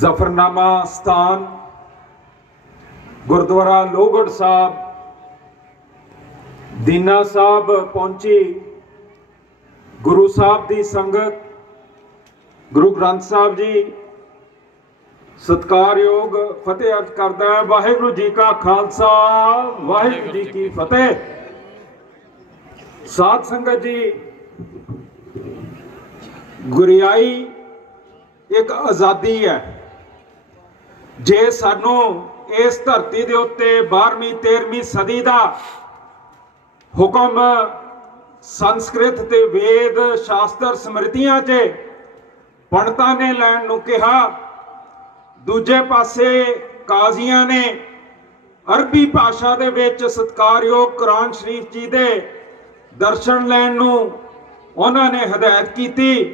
ਜ਼ਫਰਨਾਮਾ ਸਥਾਨ, ਗੁਰਦੁਆਰਾ ਲੋਹਗੜ੍ਹ ਸਾਹਿਬ, ਦੀਨਾ ਸਾਹਿਬ ਪਹੁੰਚੀ। ਗੁਰੂ ਸਾਹਿਬ ਦੀ ਸੰਗਤ, ਗੁਰੂ ਗ੍ਰੰਥ ਸਾਹਿਬ ਜੀ, ਸਤਕਾਰਯੋਗ ਫਤਿਹ ਅਰਜ਼ ਕਰਦਾ ਹੈ। ਵਾਹਿਗੁਰੂ ਜੀ ਕਾ ਖਾਲਸਾ, ਵਾਹਿਗੁਰੂ ਜੀ ਕੀ ਫਤਿਹ। ਸਾਧ ਸੰਗਤ ਜੀ, ਗੁਰਿਆਈ ਇੱਕ ਆਜ਼ਾਦੀ ਹੈ। ਜੇ ਸਾਨੂੰ ਇਸ ਧਰਤੀ ਦੇ ਉੱਤੇ 12ਵੀਂ 13ਵੀਂ ਸਦੀ ਦਾ ਹੁਕਮ ਸੰਸਕ੍ਰਿਤ ਤੇ ਵੇਦ, ਸ਼ਾਸਤਰ, ਸਮ੍ਰਿਤੀਆਂ 'ਚ ਪੰਡਤਾਂ ਨੇ ਲੈਣ ਨੂੰ ਕਿਹਾ, ਦੂਜੇ ਪਾਸੇ ਕਾਜ਼ੀਆਂ ਨੇ ਅਰਬੀ ਭਾਸ਼ਾ ਦੇ ਵਿੱਚ ਸਤਕਾਰਯੋਗ ਕੁਰਾਨ ਸ਼ਰੀਫ ਜੀ ਦੇ ਦਰਸ਼ਨ ਲੈਣ ਨੂੰ ਉਹਨਾਂ ਨੇ ਹਦਾਇਤ ਕੀਤੀ,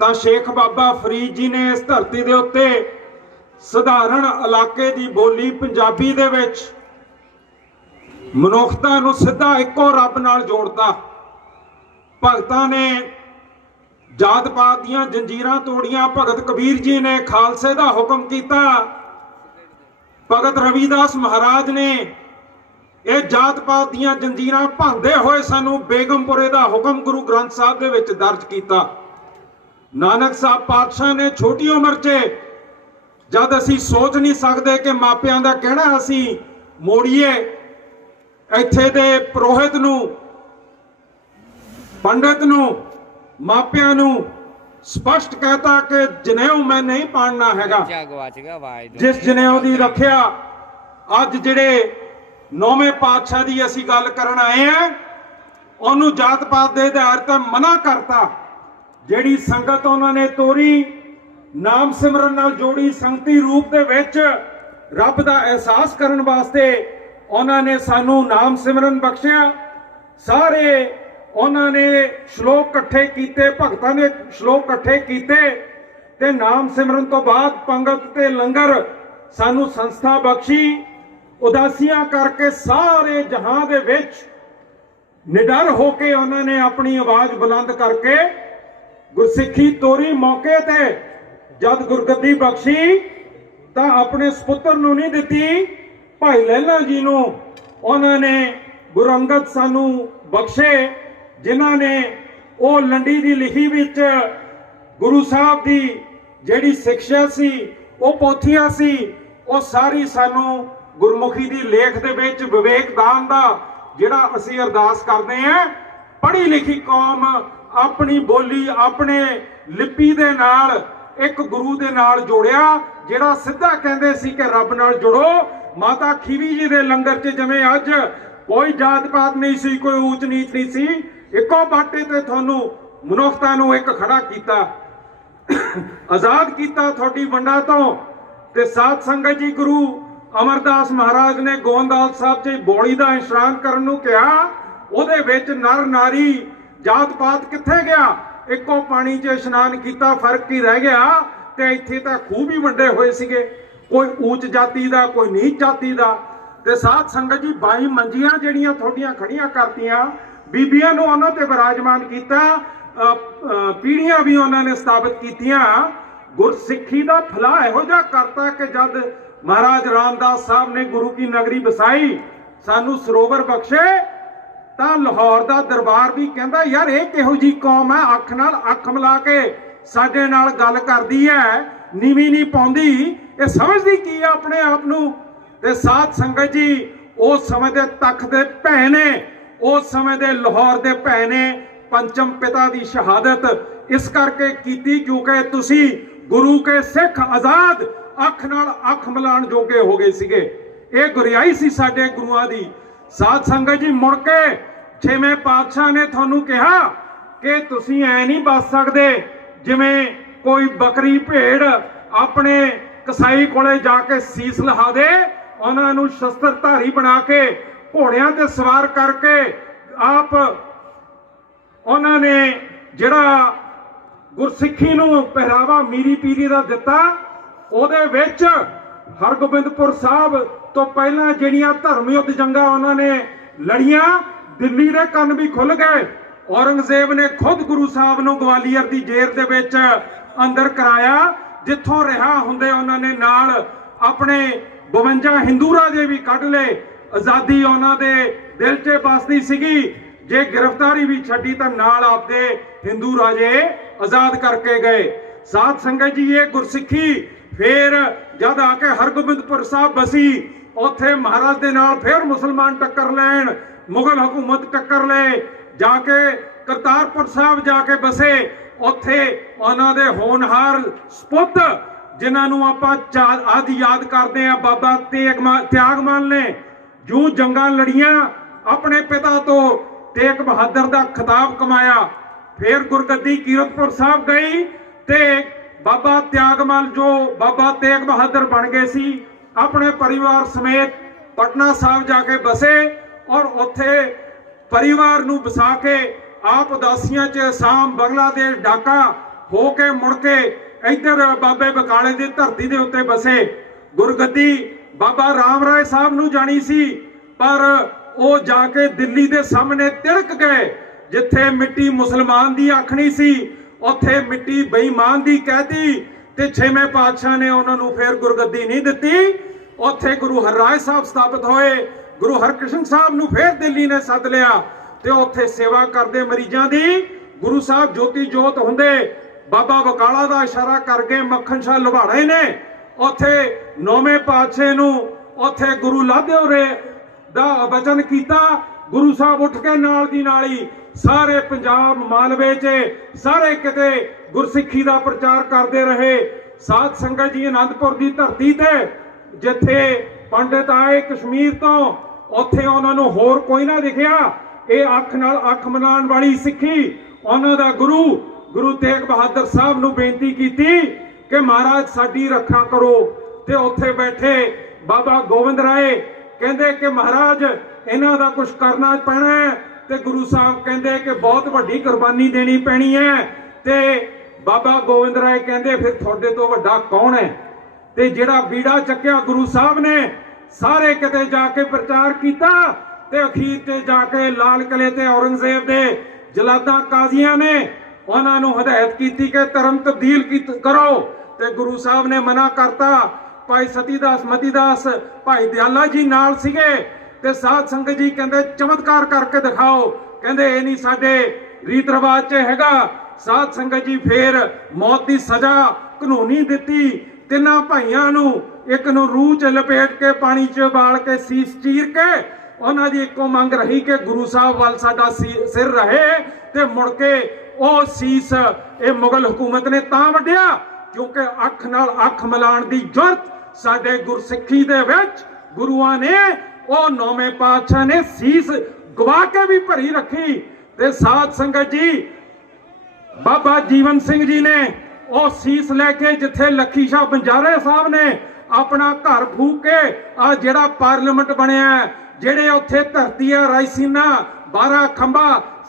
ਤਾਂ ਸ਼ੇਖ ਬਾਬਾ ਫਰੀਦ ਜੀ ਨੇ ਇਸ ਧਰਤੀ ਦੇ ਉੱਤੇ ਸਧਾਰਨ ਇਲਾਕੇ ਦੀ ਬੋਲੀ ਪੰਜਾਬੀ ਦੇ ਵਿੱਚ ਮਨੁੱਖਤਾ ਨੂੰ ਸਿੱਧਾ ਇੱਕੋ ਰੱਬ ਨਾਲ ਜੋੜਦਾ ਭਗਤਾਂ ਨੇ ਜਾਤ ਪਾਤ ਦੀਆਂ ਜੰਜੀਰਾਂ ਤੋੜੀਆਂ। ਭਗਤ ਕਬੀਰ ਜੀ ਨੇ ਖਾਲਸੇ ਦਾ ਹੁਕਮ ਕੀਤਾ। ਭਗਤ ਰਵਿਦਾਸ ਮਹਾਰਾਜ ਨੇ ਇਹ ਜਾਤ ਪਾਤ ਦੀਆਂ ਜੰਜੀਰਾਂ ਭੰਦੇ ਹੋਏ ਸਾਨੂੰ ਬੇਗਮਪੁਰੇ ਦਾ ਹੁਕਮ ਗੁਰੂ ਗ੍ਰੰਥ ਸਾਹਿਬ ਦੇ ਵਿੱਚ ਦਰਜ ਕੀਤਾ। ਨਾਨਕ ਸਾਹਿਬ ਪਾਤਸ਼ਾਹ ਨੇ ਛੋਟੀ ਉਮਰ 'ਚ ਜਦ ਅਸੀਂ ਸੋਚ ਨਹੀਂ ਸਕਦੇ ਕਿ ਮਾਪਿਆਂ ਦਾ ਕਹਿਣਾ ਅਸੀਂ ਮੋੜੀਏ ਇੱਥੇ ਦੇ ਪ੍ਰੋਹਿਤ ਨੂੰ ਪੰਡਤ ਨੂੰ ਮਾਪਿਆਂ ਨੂੰ ਸਪਸ਼ਟ ਕਹਤਾ ਕਿ ਜਨੇਊ ਮੈਂ ਨਹੀਂ ਪਾੜਨਾ ਹੈਗਾ। ਜਿਸ ਜਨੇਊ ਦੀ ਰੱਖਿਆ ਅੱਜ ਜਿਹੜੇ ਨੌਵੇਂ ਪਾਤਸ਼ਾਹ ਦੀ ਅਸੀਂ ਗੱਲ ਕਰਨ ਆਏ ਆ ਉਹਨੂੰ ਜਾਤ ਪਾਤ ਦੇ ਆਧਾਰ ਤੇ ਮਨਾ ਕਰਤਾ ਜਿਹੜੀ ਸੰਗਤ ਉਹਨਾਂ ਨੇ ਤੋਰੀ ਨਾਮ ਸਿਮਰਨ ਨਾਲ ਜੋੜੀ ਸੰਗਤੀ ਰੂਪ ਦੇ ਵਿੱਚ ਰੱਬ ਦਾ ਅਹਿਸਾਸ ਕਰਨ ਵਾਸਤੇ ਉਹਨਾਂ ਨੇ ਸਾਨੂੰ ਨਾਮ ਸਿਮਰਨ ਬਖਸ਼ਿਆ। ਸਾਰੇ ਉਹਨਾਂ ਨੇ ਸ਼ਲੋਕ ਇਕੱਠੇ ਕੀਤੇ, ਭਗਤਾਂ ਨੇ ਸ਼ਲੋਕ ਇਕੱਠੇ ਕੀਤੇ ਤੇ ਨਾਮ ਸਿਮਰਨ ਤੋਂ ਬਾਅਦ ਪੰਗਤ ਤੇ ਲੰਗਰ ਸਾਨੂੰ ਸੰਸਥਾ ਬਖਸ਼ੀ। ਉਦਾਸੀਆਂ ਕਰਕੇ ਸਾਰੇ ਜਹਾਂ ਦੇ ਵਿੱਚ ਨਿਡਰ ਹੋ ਕੇ ਉਹਨਾਂ ਨੇ ਆਪਣੀ ਆਵਾਜ਼ ਬੁਲੰਦ ਕਰਕੇ ਗੁਰਸਿੱਖੀ ਤੋਰੀ ਮੌਕੇ ਤੇ ਜਦ ਗੁਰਗੱਦੀ ਬਖਸ਼ੀ ਤਾਂ ਆਪਣੇ ਸੁਪੁੱਤਰ ਨੂੰ ਨਹੀਂ ਦਿੱਤੀ, ਭਾਈ ਲਹਿਲਾ ਜੀ ਨੂੰ। ਉਹਨਾਂ ਨੇ ਗੁਰੂ ਅੰਗਦ ਸਾਨੂੰ ਬਖਸ਼ੇ, ਜਿਨ੍ਹਾਂ ਨੇ ਉਹ ਲੰਡੀ ਦੀ ਲਿਖੀ ਵਿੱਚ ਗੁਰੂ ਸਾਹਿਬ ਦੀ ਜਿਹੜੀ ਸਿੱਖਿਆ ਸੀ, ਉਹ ਪੋਥੀਆਂ ਸੀ, ਉਹ ਸਾਰੀ ਸਾਨੂੰ ਗੁਰਮੁਖੀ ਦੀ ਲੇਖ ਦੇ ਵਿੱਚ ਵਿਵੇਕਦਾਨ ਦਾ ਜਿਹੜਾ ਅਸੀਂ ਅਰਦਾਸ ਕਰਦੇ ਆਂ ਪੜ੍ਹੀ ਲਿਖੀ ਕੌਮ ਆਪਣੀ ਬੋਲੀ, ਆਪਣੇ ਲਿਪੀ ਦੇ ਨਾਲ ਇੱਕ ਗੁਰੂ ਦੇ ਨਾਲ ਜੋੜਿਆ, ਜਿਹੜਾ ਸਿੱਧਾ ਕਹਿੰਦੇ ਸੀ ਕਿ ਰੱਬ ਨਾਲ ਜੁੜੋ। ਮਾਤਾ ਖੀਵੀ ਜੀ ਦੇ ਲੰਗਰ 'ਚ ਜਿਵੇਂ ਅੱਜ ਕੋਈ ਜਾਤ ਪਾਤ ਨਹੀਂ ਸੀ, ਕੋਈ ਊਚ ਨੀਚ ਨਹੀਂ ਸੀ, ਇੱਕੋ ਬਾਟੇ ਤੇ ਤੁਹਾਨੂੰ ਮਨੁੱਖਤਾ ਨੂੰ ਇੱਕ ਖੜਾ ਕੀਤਾ, ਆਜ਼ਾਦ ਕੀਤਾ ਤੁਹਾਡੀ ਵੰਡਾ ਤੋਂ। ਤੇ ਸਾਧ ਸੰਗਤ ਜੀ ਗੁਰੂ ਅਮਰਦਾਸ ਮਹਾਰਾਜ ਨੇ ਗੋਂਦਾਲ ਸਾਹਿਬ 'ਚ ਬੋਲੀ ਦਾ ਇਸ਼ਨਾਨ ਕਰਨ ਨੂੰ ਕਿਹਾ, ਉਹਦੇ ਵਿੱਚ ਨਰ ਨਾਰੀ ਜਾਤ ਪਾਤ ਕਿੱਥੇ ਗਿਆ? ਇੱਕੋ ਪਾਣੀ 'ਚ ਇਸ਼ਨਾਨ ਕੀਤਾ ਫ਼ਰਕ ਕੀ ਰਹਿ ਗਿਆ ਤੇ ਇੱਥੇ ਤਾਂ ਖੂਬ ਹੀ ਵੰਡੇ ਹੋਏ ਸੀਗੇ। ਕੋਈ ਉੱਚ ਜਾਤੀ ਦਾ ਕੋਈ ਨੀਚ ਜਾਤੀ ਦਾ। ਤੇ ਸਾਧ ਸੰਗਤ ਜੀ 22 ਮੰਜੀਆਂ ਜਿਹੜੀਆਂ ਤੁਹਾਡੀਆਂ ਖੜੀਆਂ ਕਰਤੀਆਂ ਬੀਬੀਆਂ ਨੂੰ ਉਹਨਾਂ ਤੇ ਵਿਰਾਜਮਾਨ ਕੀਤਾ ਅ, ਅ, ਵੀ ਉਹਨਾਂ ਨੇ ਸਥਾਪਿਤ ਕੀਤੀਆਂ। ਗੁਰਸਿੱਖੀ ਦਾ ਫਲਾ ਇਹੋ ਜਿਹਾ ਕਰਤਾ ਕਿ ਜਦ ਮਹਾਰਾਜ ਰਾਮਦਾਸ ਸਾਹਿਬ ਨੇ ਗੁਰੂ ਕੀ ਨਗਰੀ ਵਸਾਈ ਸਾਨੂੰ ਸਰੋਵਰ ਬਖਸ਼ੇ ਤਾਂ ਲਾਹੌਰ ਦਾ ਦਰਬਾਰ ਵੀ ਕਹਿੰਦਾ, ਯਾਰ ਇਹ ਕਿਹੋ ਜੀ ਕੌਮ ਹੈ? ਅੱਖ ਨਾਲ ਅੱਖ ਮਿਲਾ ਕੇ ਸਾਡੇ ਨਾਲ ਗੱਲ ਕਰਦੀ ਹੈ। ਨੀਵੀਂ ਨਹੀਂ ਪਾਉਂਦੀ। ਇਹ ਸਮਝਦੀ ਕੀ ਹੈ ਆਪਣੇ ਆਪ ਨੂੰ? ਤੇ ਸਾਧ ਸੰਗਤ ਜੀ, ਉਸ ਸਮੇਂ ਦੇ ਤਖਤ ਦੇ ਭੈ ਨੇ, ਉਸ ਸਮੇਂ ਦੇ ਲਾਹੌਰ ਦੇ ਭੈ ਨੇ ਪੰਚਮ ਪਿਤਾ ਦੀ ਸ਼ਹਾਦਤ ਇਸ ਕਰਕੇ ਕੀਤੀ, ਕਿਉਂਕਿ ਤੁਸੀਂ ਗੁਰੂ ਕੇ ਸਿੱਖ ਆਜ਼ਾਦ ਅੱਖ ਨਾਲ ਅੱਖ ਮਿਲਾਣ ਜੋਗੇ ਹੋ ਗਏ ਸੀਗੇ। ਇਹ ਗੁਰਿਆਈ ਸੀ ਸਾਡੇ ਗੁਰੂਆਂ ਦੀ। ਸਾਧ ਸੰਗਤ ਜੀ ਮੁੜ ਕੇ ਛੇਵੇਂ ਪਾਤਸ਼ਾਹ ਨੇ ਤੁਹਾਨੂੰ ਕਿਹਾ ਕਿ ਤੁਸੀਂ ਐ ਨਹੀਂ ਬਚ ਸਕਦੇ ਜਿਵੇਂ ਕੋਈ ਬੱਕਰੀ ਭੇਡ ਆਪਣੇ ਕਸਾਈ ਕੋਲੇ ਜਾ ਕੇ ਸੀਸ ਲਹਾ ਦੇ, ਉਹਨਾਂ ਨੂੰ ਸ਼ਸਤਰ ਬਣਾ ਕੇ ਘੋੜਿਆਂ ਤੇ ਸਵਾਰ ਕਰਕੇ ਆਪ ਉਹਨਾਂ ਨੇ ਜਿਹੜਾ ਗੁਰਸਿੱਖੀ ਨੂੰ ਪਹਿਰਾਵਾ ਮੀਰੀ ਪੀਰੀ ਦਾ ਦਿੱਤਾ, ਉਹਦੇ ਵਿੱਚ ਹਰਗੋਬਿੰਦਪੁਰ ਸਾਹਿਬ ਤੋਂ ਪਹਿਲਾਂ ਜਿਹੜੀਆਂ ਧਰਮ ਯੁੱਧ ਜੰਗਾਂ ਉਹਨਾਂ ਨੇ ਲੜੀਆਂ ਦਿੱਲੀ ਦੇ ਕੰਨ ਵੀ ਖੁੱਲ ਗਏ। ਔਰੰਗਜ਼ੇਬ ਨੇ ਖੁਦ ਗੁਰੂ ਸਾਹਿਬ ਨੂੰ ਗਵਾਲੀਅਰ ਦੀ ਜੇਲ੍ਹ ਦੇ ਵਿੱਚ ਅੰਦਰ ਕਰਾਇਆ, ਜਿੱਥੋਂ ਰਿਹਾ ਹੁੰਦੇ ਉਹਨਾਂ ਨੇ ਨਾਲ ਆਪਣੇ 52 ਹਿੰਦੂ ਰਾਜੇ ਵੀ ਕੱਢ ਲਏ। ਆਜ਼ਾਦੀ ਉਹਨਾਂ ਦੇ ਦਿਲ 'ਚ ਬਸਦੀ ਸੀਗੀ। ਜੇ ਗ੍ਰਿਫਤਾਰੀ ਵੀ ਛੱਡੀ ਤਾਂ ਨਾਲ ਆਪਦੇ ਹਿੰਦੂ ਰਾਜੇ ਆਜ਼ਾਦ ਕਰਕੇ ਗਏ। ਸਾਧ ਸੰਗਤ ਜੀ, ਇਹ ਗੁਰਸਿੱਖੀ ਫੇਰ ਜਦ ਆ ਕੇ ਹਰਗੋਬਿੰਦਪੁਰ ਸਾਹਿਬ ਬਸੀ ਉੱਥੇ ਮਹਾਰਾਜ ਦੇ ਨਾਲ ਫਿਰ ਮੁਸਲਮਾਨ ਟੱਕਰ ਲੈਣ, ਮੁਗਲ ਹਕੂਮਤ ਟੱਕਰ ਲੈ, ਜਾ ਕੇ ਕਰਤਾਰਪੁਰ ਸਾਹਿਬ ਜਾ ਕੇ ਬਸੇ, ਉੱਥੇ ਉਹਨਾਂ ਦੇ ਹੋਣਹਾਰ ਸਪੁੱਤ, ਜਿਨ੍ਹਾਂ ਨੂੰ ਆਪਾਂ ਚਾ- ਅੱਜ ਯਾਦ ਕਰਦੇ ਆ ਬਾਬਾ ਤੇਗਮਾ ਤਿਆਗਮਾਨ ਨੇ, ਜੋ ਜੰਗਾਂ ਲੜੀਆਂ, ਆਪਣੇ ਪਿਤਾ ਤੋਂ ਤੇਗ ਬਹਾਦਰ ਦਾ ਖਿਤਾਬ ਕਮਾਇਆ, ਫਿਰ ਗੁਰਗੱਦੀ ਕੀਰਤਪੁਰ ਸਾਹਿਬ ਗਈ, ਤੇ ਬਾਬਾ ਤਿਆਗਮਲ ਜੋ ਬਾਬਾ ਤੇਗ ਬਹਾਦਰ ਬਣ ਗਏ ਸੀ ਆਪਣੇ ਪਰਿਵਾਰ ਸਮੇਤ ਪਟਨਾ ਸਾਹਿਬ ਜਾ ਕੇ ਬਸੇ ਔਰ ਉੱਥੇ ਪਰਿਵਾਰ ਨੂੰ ਵਸਾ ਕੇ ਆਪ ਉਦਾਸੀਆਂ 'ਚ ਅਸਾਮ ਬੰਗਲਾਦੇਸ਼ ਢਾਕਾ ਹੋ ਕੇ ਮੁੜ ਕੇ ਇੱਧਰ ਬਾਬੇ ਬਕਾਲੇ ਦੀ ਧਰਤੀ ਦੇ ਉੱਤੇ ਬਸੇ। ਗੁਰਗੱਦੀ ਬਾਬਾ ਰਾਮ ਰਾਏ ਸਾਹਿਬ ਨੂੰ ਜਾਣੀ ਸੀ, ਪਰ ਉਹ ਜਾ ਕੇ ਦਿੱਲੀ ਦੇ ਸਾਹਮਣੇ ਤਿਲਕ ਗਏ, ਜਿੱਥੇ ਮਿੱਟੀ ਮੁਸਲਮਾਨ ਦੀ ਆਖਣੀ ਸੀ। ਉੱਥੇ ਮਿੱਟੀ ਬੇਈਮਾਨ ਦੀ ਕਹਿਤੀ ਤੇ ਛੇਵੇਂ ਪਾਤਸ਼ਾਹ ਨੇ ਉਹਨਾਂ ਨੂੰ ਫੇਰ ਗੁਰਗੱਦੀ ਨਹੀਂ ਦਿੱਤੀ। ਉੱਥੇ ਗੁਰੂ ਹਰਰਾਏ ਸਾਹਿਬ ਸਥਾਪਿਤ ਹੋਏ। ਗੁਰੂ ਹਰਕ੍ਰਿਸ਼ਨ ਸਾਹਿਬ ਨੂੰ ਫੇਰ ਦਿੱਲੀ ਨੇ ਸੱਦ ਲਿਆ। ਤੇ ਉੱਥੇ ਸੇਵਾ ਕਰਦੇ ਮਰੀਜ਼ਾਂ ਦੀ ਗੁਰੂ ਸਾਹਿਬ ਜੋਤੀ ਜੋਤ ਹੁੰਦੇ। ਬਾਬਾ ਬਕਾਲਾ ਦਾ ਇਸ਼ਾਰਾ ਕਰਕੇ ਮੱਖਣ ਸ਼ਾਹ ਲੁਬਾੜੇ ਨੇ ਉੱਥੇ ਨੌਵੇਂ ਪਾਤਸ਼ਾਹ ਨੂੰ ਉੱਥੇ ਗੁਰੂ ਲਾਧਿਓ ਦਾ ਵਚਨ ਕੀਤਾ। ਗੁਰੂ ਸਾਹਿਬ ਉੱਠ ਕੇ ਨਾਲ ਦੀ ਨਾਲ ਹੀ ਸਾਰੇ ਪੰਜਾਬ ਮਾਲਵੇ 'ਚ, ਸਾਰੇ ਕਿਤੇ ਗੁਰਸਿੱਖੀ ਦਾ ਪ੍ਰਚਾਰ ਕਰਦੇ ਰਹੇ। ਸਾਧ ਸੰਗਤ ਜੀ ਅਨੰਦਪੁਰ ਦੀ ਧਰਤੀ ਤੇ ਜਿੱਥੇ ਪੰਡਿਤ ਆਏ ਕਸ਼ਮੀਰ ਤੋਂ, ਉੱਥੇ ਉਹਨਾਂ ਨੂੰ ਹੋਰ ਕੋਈ ਨਾ ਦਿਖਿਆ। ਇਹ ਅੱਖ ਨਾਲ ਅੱਖ ਮਨਾਉਣ ਵਾਲੀ ਸਿੱਖੀ ਉਹਨਾਂ ਦਾ ਗੁਰੂ ਗੁਰੂ ਤੇਗ ਬਹਾਦਰ ਸਾਹਿਬ ਨੂੰ ਬੇਨਤੀ ਕੀਤੀ ਕਿ ਮਹਾਰਾਜ ਸਾਡੀ ਰੱਖਿਆ ਕਰੋ ਤੇ ਉੱਥੇ ਬੈਠੇ ਬਾਬਾ ਗੋਬਿੰਦ ਰਾਏ ਕਹਿੰਦੇ ਕਿ ਮਹਾਰਾਜ, ਇਹਨਾਂ ਦਾ ਕੁਝ ਕਰਨਾ ਪੈਣਾ ਤੇ ਗੁਰੂ ਸਾਹਿਬ ਕਹਿੰਦੇ ਕਿ ਬਹੁਤ ਵੱਡੀ ਕੁਰਬਾਨੀ ਦੇਣੀ ਪੈਣੀ ਹੈ ਤੇ ਬਾਬਾ ਗੋਬਿੰਦ ਰਾਏ ਕਹਿੰਦੇ ਫਿਰ ਤੁਹਾਡੇ ਤੋਂ ਵੱਡਾ ਕੌਣ ਹੈ? ਤੇ ਜਿਹੜਾ ਬੀੜਾ ਚੱਕਿਆ ਗੁਰੂ ਸਾਹਿਬ ਨੇ, ਸਾਰੇ ਕਿਤੇ ਜਾ ਕੇ ਪ੍ਰਚਾਰ ਕੀਤਾ ਤੇ ਅਖੀਰ ਤੇ ਜਾ ਕੇ ਲਾਲ ਕਿਲੇ ਤੇ ਔਰੰਗਜ਼ੇਬ ਦੇ ਜਲਾਦਾਂ ਕਾਜ਼ੀਆਂ ਨੇ ਉਹਨਾਂ ਨੂੰ ਹਦਾਇਤ ਕੀਤੀ ਕਿ ਧਰਮ ਤਬਦੀਲ ਕਰੋ ਤੇ ਗੁਰੂ ਸਾਹਿਬ ਨੇ ਮਨਾ ਕਰਤਾ। ਭਾਈ ਸਤੀਦਾਸ, ਮਤੀਦਾਸ, ਭਾਈ ਦਿਆਲਾ ਜੀ ਨਾਲ ਸੀਗੇ ਤੇ ਸਾਧ ਸੰਗਤ ਜੀ ਕਹਿੰਦੇ, ਚਮਤਕਾਰ ਕਰਕੇ ਦਿਖਾਓ। ਕਹਿੰਦੇ, ਇਹ ਨਹੀਂ ਸਾਡੇ ਰੀਤ ਰਿਵਾਜ 'ਚ ਹੈਗਾ। ਸਾਧ ਸੰਗਤ ਜੀ ਫੇਰ ਮੌਤ ਦੀ ਸਜ਼ਾ ਕਾਨੂੰਨੀ ਦਿੱਤੀ ਤਿੰਨਾਂ ਭਾਈਆਂ ਨੂੰ ਇੱਕ ਨੂੰ ਰੂਹ 'ਚ ਲਪੇਟ ਕੇ, ਪਾਣੀ 'ਚ ਉਬਾਲ ਕੇ, ਸੀਸ ਚੀਰ ਕੇ, ਉਹਨਾਂ ਦੀ ਇੱਕੋ ਮੰਗ ਰਹੀ ਕਿ ਗੁਰੂ ਸਾਹਿਬ ਵੱਲ ਸਾਡਾ ਸਿਰ ਰਹੇ ਤੇ ਮੁੜ ਕੇ ਉਹ ਸੀਸ ਇਹ ਮੁਗਲ ਹਕੂਮਤ ਨੇ ਤਾਂ ਵੱਢਿਆ, ਕਿਉਂਕਿ ਅੱਖ ਨਾਲ ਅੱਖ ਮਿਲਾਉਣ ਦੀ ਜ਼ਰੂਰਤ ਸਾਡੇ ਗੁਰਸਿੱਖੀ ਦੇ ਵਿੱਚ ਗੁਰੂਆਂ ਨੇ, ਉਹ ਨੌਵੇਂ ਪਾਤਸ਼ਾਹ ਨੇ ਸੀਸ ਗਵਾ ਕੇ ਵੀ ਭਰੀ ਰੱਖੀ ਤੇ ਸਾਧ ਸੰਗਤ ਜੀ, ਬਾਬਾ ਜੀਵਨ ਸਿੰਘ ਜੀ ਨੇ ਉਹ ਸੀਸ ਲੈ ਕੇ ਜਿੱਥੇ ਲੱਖੀ ਸ਼ਾਹ ਬੰਜਾਰੇ ਸਾਹਿਬ ਨੇ ਆਪਣਾ ਘਰ ਫੂਕ ਕੇ ਆ ਜਿਹੜਾ ਪਾਰਲੀਮੈਂਟ ਬਣਿਆ ਜਿਹੜੇ ਉੱਥੇ ਧਰਤੀ ਹੈ ਰਾਇਸੀਨਾ 12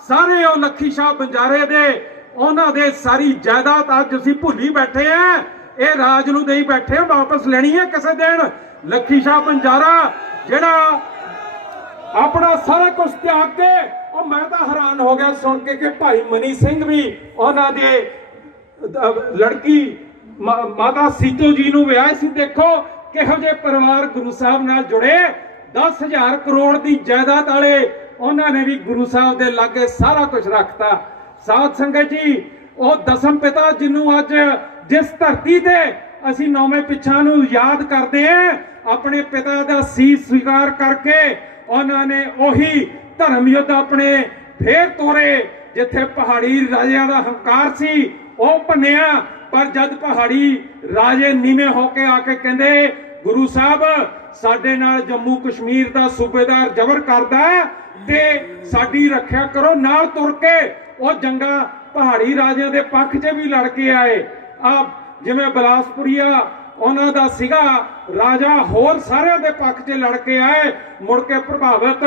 ਸਾਰੇ ਉਹ ਲੱਖੀ ਸ਼ਾਹ ਬੰਜਾਰੇ ਦੇ, ਉਹਨਾਂ ਦੇ ਸਾਰੀ ਜਾਇਦਾਦ ਅੱਜ ਅਸੀਂ ਭੁੱਲੀ ਬੈਠੇ ਆ। ਇਹ ਰਾਜ ਨੂੰ ਦੇਈ ਬੈਠੇ ਆ, ਵਾਪਸ ਲੈਣੀ ਹੈ ਕਿਸੇ ਦਿਨ। ਲੱਖੀ ਸ਼ਾਹ ਬੰਜਾਰਾ, ਜਿਹੜਾ ਆਪਣਾ ਸਾਰਾ ਕੁਝ ਤਿਆਗ ਕੇ, ਉਹ ਮੈਂ ਤਾਂ ਹੈਰਾਨ ਹੋ ਗਿਆ ਸੁਣ ਕੇ ਕਿ ਭਾਈ ਮਨੀ ਸਿੰਘ ਵੀ ਉਹਨਾਂ ਦੇ ਲੜਕੀ ਮਾਤਾ ਸੀਤੋ ਜੀ ਨੂੰ ਵਿਆਹ ਸੀ, ਦੇਖੋ ਕਿਹੋ ਜਿਹੇ ਪਰਿਵਾਰ ਗੁਰੂ ਸਾਹਿਬ ਨਾਲ ਜੁੜੇ। 10000 ਕਰੋੜ ਦੀ ਜਾਇਦਾਦ ਵਾਲੇ ਉਹਨਾਂ ਨੇ ਵੀ ਗੁਰੂ ਸਾਹਿਬ ਦੇ ਲਾਗੇ ਸਾਰਾ ਕੁਝ ਰੱਖਤਾ। ਸਾਧ ਸੰਗਤ ਜੀ, ਉਹ ਦਸਮ ਪਿਤਾ ਜਿਹਨੂੰ ਅੱਜ ਜਿਸ ਧਰਤੀ ਤੇ ਅਸੀਂ ਨੌਵੇਂ ਪਿੱਛਾਂ ਨੂੰ ਯਾਦ ਕਰਦੇ ਆਂ ਆਪਣੇ ਪਿਤਾ ਦਾ ਸੀਸ ਸਵੀਕਾਰ ਕਰਕੇ ਉਹਨਾਂ ਨੇ ਉਹੀ ਧਰਮ ਯੁੱਧ ਆਪਣੇ ਫੇਰ ਤੋਰੇ, ਜਿੱਥੇ ਪਹਾੜੀ ਰਾਜਿਆਂ ਦਾ ਹੰਕਾਰ ਸੀ ਉਹ ਭੰਨਿਆ, ਪਰ ਜਦ ਪਹਾੜੀ ਰਾਜੇ ਨੀਵੇਂ ਹੋ ਕੇ ਆ ਕੇ ਕਹਿੰਦੇ, ਗੁਰੂ ਸਾਹਿਬ, ਸਾਡੇ ਨਾਲ ਜੰਮੂ ਕਸ਼ਮੀਰ ਦਾ ਸੂਬੇਦਾਰ ਜ਼ਬਰ ਕਰਦਾ ਤੇ ਸਾਡੀ ਰੱਖਿਆ ਕਰੋ, ਨਾਲ ਤੁਰ ਕੇ। ਉਹ ਜੰਗਾ ਪਹਾੜੀ ਰਾਜਿਆਂ ਦੇ ਪੱਖ 'ਚ ਵੀ ਲੜ ਕੇ ਆਏ। ਆ ਜਿਵੇਂ ਬਲਾਸਪੁਰੀਆ, ਉਹਨਾਂ ਦਾ ਸੀਗਾ ਰਾਜਾ ਹੋਰ ਸਾਰਿਆਂ ਦੇ ਪੱਖ 'ਚ ਲੜ ਕੇ ਆਏ। ਮੁੜ ਕੇ ਪ੍ਰਭਾਵਿਤ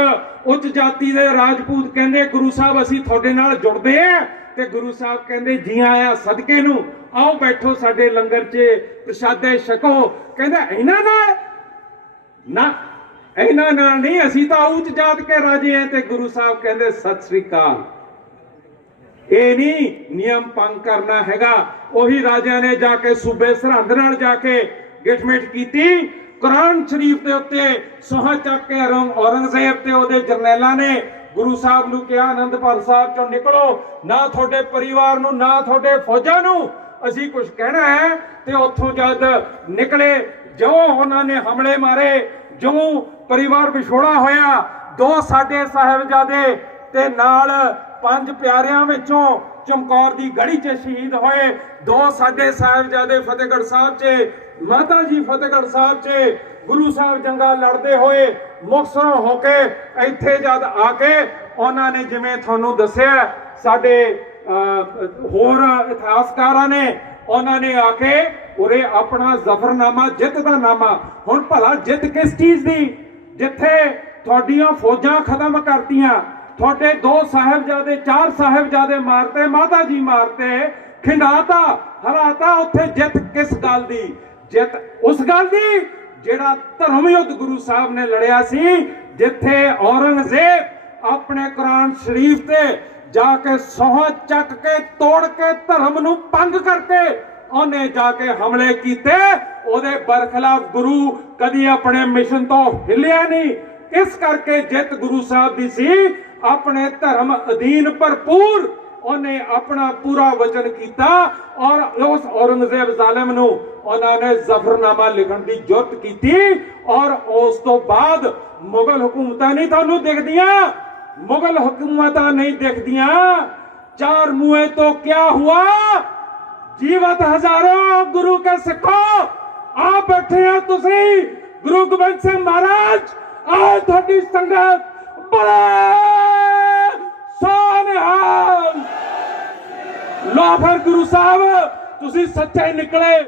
ਉੱਚ ਜਾਤੀ ਦੇ ਰਾਜਪੂਤ ਕਹਿੰਦੇ, ਗੁਰੂ ਸਾਹਿਬ, ਅਸੀਂ ਤੁਹਾਡੇ ਨਾਲ ਜੁੜਦੇ ਆ ਤੇ ਗੁਰੂ ਸਾਹਿਬ ਕਹਿੰਦੇ ਜੀ ਆਇਆ ਸਦਕੇ ਨੂੰ, ਆਓ ਬੈਠੋ ਸਾਡੇ ਲੰਗਰ 'ਚ, ਪ੍ਰਸ਼ਾਦੇ ਛਕੋ। ਕਹਿੰਦਾ, ਇਹਨਾਂ ਨਾਲ? ਨਾ, ਇਹਨਾਂ ਨਾਲ ਨਹੀਂ, ਅਸੀਂ ਤਾਂ ਉੱਚ ਜਾਤ ਕੇ ਰਾਜੇ ਆ। ਤੇ ਗੁਰੂ ਸਾਹਿਬ ਕਹਿੰਦੇ, ਸਤਿ ਸ੍ਰੀ ਅਕਾਲ। ਇਹ ਨਹੀਂ ਨਿਯਮ ਭੰਗ ਕਰਨਾ ਹੈਗਾ। ਉਹੀ ਰਾਜਿਆਂ ਨੇ ਜਾ ਕੇ ਸੂਬੇ ਸਰਹੰਦ ਨਾਲ ਜਾ ਕੇ ਗਿਟਮਿਟ ਕੀਤੀ। ਕੁਰਾਨ ਸ਼ਰੀਫ ਦੇ ਉੱਤੇ ਸੋਹਾ ਚੱਕ ਕੇ ਔਰੰਗਜ਼ੇਬ ਤੇ ਉਹਦੇ ਜਰਨੈਲਾਂ ਨੇ ਗੁਰੂ ਸਾਹਿਬ ਨੂੰ ਕਿਹਾ ਆਨੰਦਪੁਰ ਸਾਹਿਬ ਚੋਂ ਨਿਕਲੋ। ਨਾ ਤੁਹਾਡੇ ਪਰਿਵਾਰ ਨੂੰ, ਨਾ ਤੁਹਾਡੇ ਫੌਜਾਂ ਨੂੰ ਅਸੀਂ ਕੁਝ ਕਹਿਣਾ ਹੈ ਤੇ ਉੱਥੋਂ ਜਦ ਨਿਕਲੇ ਜੋ ਉਹਨਾਂ ਨੇ ਹਮਲੇ ਮਾਰੇ ਜੋ ਪਰਿਵਾਰ ਵਿਛੋੜਾ ਹੋਇਆ, ਦੋ ਸਾਡੇ ਸਾਹਿਬਜ਼ਾਦੇ ਤੇ ਨਾਲ ਪੰਜ ਪਿਆਰਿਆਂ ਵਿੱਚੋਂ ਚਮਕੌਰ ਦੀ ਗੜੀ 'ਚ ਸ਼ਹੀਦ ਹੋਏ। ਦੋ ਸਾਡੇ ਸਾਹਿਬਜ਼ਾਦੇ ਫਤਿਹਗੜ੍ਹ ਸਾਹਿਬ 'ਚ ਮਾਤਾ ਜੀ ਫਤਿਹਗੜ੍ਹ ਸਾਹਿਬ 'ਚ ਗੁਰੂ ਸਾਹਿਬ ਜੰਗਾਂ ਲੜਦੇ ਹੋਏ ਮੁਕਤਸਰੋਂ ਹੋ ਕੇ ਇੱਥੇ ਜਦ ਆ ਕੇ ਉਹਨਾਂ ਨੇ ਜਿਵੇਂ ਤੁਹਾਨੂੰ ਦੱਸਿਆ, ਸਾਡੇ ਹੋਰ ਇਤਿਹਾਸਕਾਰਾਂ ਨੇ, ਉਹਨਾਂ ਨੇ ਆ ਕੇ ਉਰੇ ਆਪਣਾ ਜ਼ਫਰਨਾਮਾ, ਜਿੱਤ ਦਾ ਨਾਮਾ, ਹੁਣ ਭਲਾ ਜਿੱਤ ਕਿਸ ਚੀਜ਼ ਦੀ? ਜਿੱਥੇ ਤੁਹਾਡੀਆਂ ਫੌਜਾਂ ਖਤਮ ਕਰਤੀਆਂ, ਤੁਹਾਡੇ ਦੋ ਸਾਹਿਬਜ਼ਾਦੇ, ਚਾਰ ਸਾਹਿਬਜ਼ਾਦੇ ਮਾਰਤੇ, ਮਾਤਾ ਜੀ ਮਾਰਤੇ, ਖਿੰਡਾਤਾ, ਹਰਾਤਾ, ਉੱਥੇ ਜਿੱਤ ਕਿਸ ਗੱਲ ਦੀ? ਜਿੱਤ ਉਸ ਗੱਲ ਦੀ ਜਿਹੜਾ ਧਰਮ ਯੁੱਧ ਗੁਰੂ ਸਾਹਿਬ ਨੇ ਲੜਿਆ ਸੀ, ਜਿੱਥੇ ਔਰੰਗਜ਼ੇਬ ਆਪਣੇ ਕੁਰਾਨ ਸ਼ਰੀਫ ਤੇ ਜਾ ਕੇ ਸੋਹਾ ਚੱਕ ਕੇ, ਤੋੜ ਕੇ ਧਰਮ ਨੂੰ ਭੰਗ ਕਰਕੇ ਉਹਨੇ ਜਾ ਕੇ ਹਮਲੇ ਕੀਤੇ। ਉਹਦੇ ਬਰਖਲਾਫ ਗੁਰੂ ਕਦੀ ਆਪਣੇ ਮਿਸ਼ਨ ਤੋਂ ਹਿੱਲਿਆ ਨਹੀਂ। ਇਸ ਕਰਕੇ ਜਿੱਤ ਗੁਰੂ ਸਾਹਿਬ ਦੀ ਸੀ। ਆਪਣੇ ਧਰਮ ਅਧੀਨ ਭਰਪੂਰ ਉਹਨੇ ਆਪਣਾ ਪੂਰਾ ਵਚਨ ਕੀਤਾ ਔਰ ਉਸ ਔਰੰਗਜ਼ੇਬ ਜ਼ਾਲਿਮ ਨੂੰ ਉਹਨਾਂ ਨੇ ਜ਼ਫਰਨਾਮਾ ਲਿਖਣ ਦੀ ਜੁਰਤ ਕੀਤੀ ਔਰ ਉਸ ਤੋਂ ਬਾਅਦ ਮੁਗਲ ਹਕੂਮਤਾਂ ਨਹੀਂ ਤੁਹਾਨੂੰ ਦਿਖਦੀਆਂ, ਮੁਗਲ ਹਕੂਮਤਾਂ ਨਹੀਂ ਦਿਖਦੀਆਂ। ਚਾਰ ਮੂਏ ਤੋਂ ਕਿਆ ਹੁਆ? ਜੀਵਤ ਹਜ਼ਾਰੋਂ ਗੁਰੂ ਕੇ ਸਿੱਖੋ ਆ ਬੈਠੇ ਆ ਤੁਸੀਂ, ਗੁਰੂ ਗੋਬਿੰਦ ਸਿੰਘ ਮਹਾਰਾਜ ਆ ਤੁਹਾਡੀ ਸੰਗਤ ਬੜੇ ਸੋਨਹਾਲ ਲੋ ਫਿਰ ਗੁਰੂ ਸਾਹਿਬ ਤੁਸੀਂ ਸੱਚੇ ਨਿਕਲੇ।